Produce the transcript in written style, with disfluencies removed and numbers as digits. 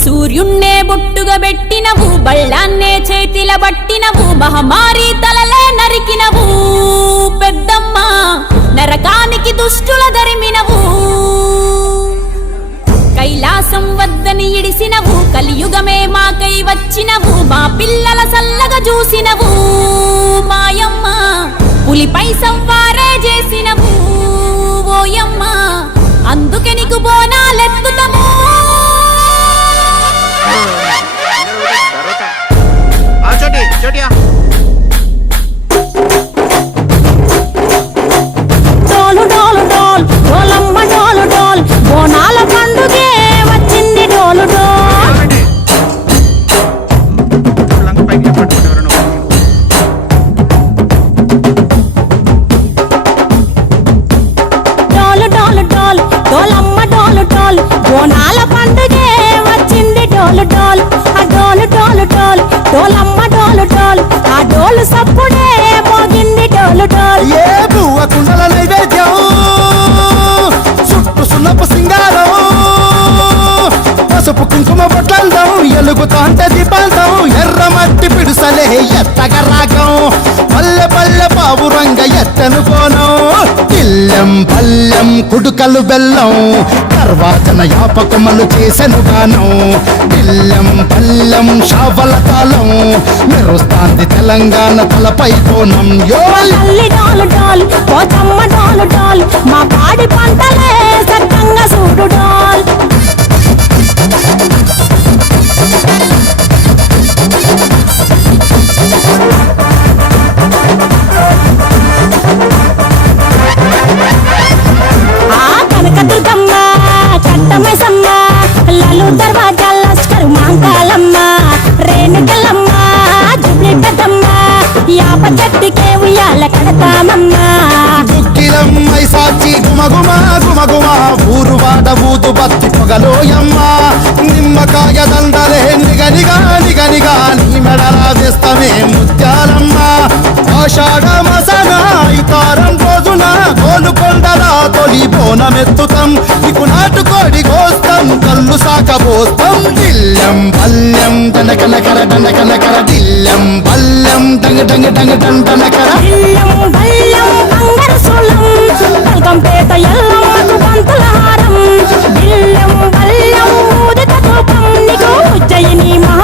సూర్యున్నే బొట్టుగా పెట్టినవు, బళ్ళాన్నే చేతిల పట్టినవు, మహమారి తలలే నరికినవు పెద్దమ్మ, నరకానికి దుష్టుల దరిమినవు. కైలాసం వద్దని ఇడిసినవు, కలియుగమే మాకై వచ్చినవు, మా పిల్లల సల్లగా చూసినవు మాయమ్మ, పులిపై సవ్వారే చేసినవు ఓయమ్మ, అందుకే నీకు బోనాలెత్తుతము. డోలు డోలు డోల్ డోలమ్మ డోలు డోల్, బోనాల పండుగే వచ్చింది డోలు డోల్. డోలు డోలు డోల్ డోలమ్మ డోలు డోల్, బోనాల పండుగే వచ్చింది డోలు డోల్. ఆ డోలు డోలు డోల్ డోలమ్మ డోలు డోల్, ఆ డోలు సప్పుడే మోగింది డోలు డోల్. ఏ బువ్వ కుండల నైవేద్యం, చుట్టు సున్నపు సింగారం, పసుపు కుంకుమ బొట్లందం, ఎలుగుతాంటే దీపాంతం, ఎర్ర మట్టి పిడుసలే ఎత్తగ రాగం, పల్లె పల్లె పావురంగ ఎత్తను కోనం, ఇల్లెం పల్లెం కుడుకలు బెల్లం, తర్వాతన యాపకమలు చేసెను గానం, ఇల్లెం పల్లెం షావల కాలం, మెరుస్తాంది తెలంగాణ తలపై కోణం. తల్లి డోలు డోల్ పోచమ్మ డోలు డోల్, మా పాడి పంటలే సక్కంగా చూడు డోల్. ఆ కనకదుర్గమ్మ కట్టమైసమ్మ, లలు దర్వాజా లస్కరు మాంకాలమ్మ, రేణుకలమ్మ జుబ్లి పెద్దమ్మ, యాప చెట్టుకే ఉయ్యాల కడతామమ్మ. దుక్కిలమ్మై సాచి గుమగుమ గుమగుమ, ఊరు వాడ ఊదు బత్తి పొగలోయమ్మ, నిమ్మకాయ దండలే నిగనిగా నిగనిగా, నీ మెడలా వేస్తమే ముత్యాలమ్మ, ఆషాఢ మసన ఇతారం రోజున గోలుకొండల తొలి బోనమెత్తుతాం, నీకు నాటుకోడి కోస్తాం, కళ్ళు సాకబోస్తాం, దిల్లెం పల్లెం దండకనకర దండకనకర, దిల్లెం పల్లెం డంగ డంగ డంగ డండనకర. ఇల్లం బల్లం బంగారు సోలం, బల్గంపేట ఎల్లమ్మకు పంతుల హారం, ఇల్లం బల్లం ఊదిత ధూపం, నీకు ఉజ్జయిని మా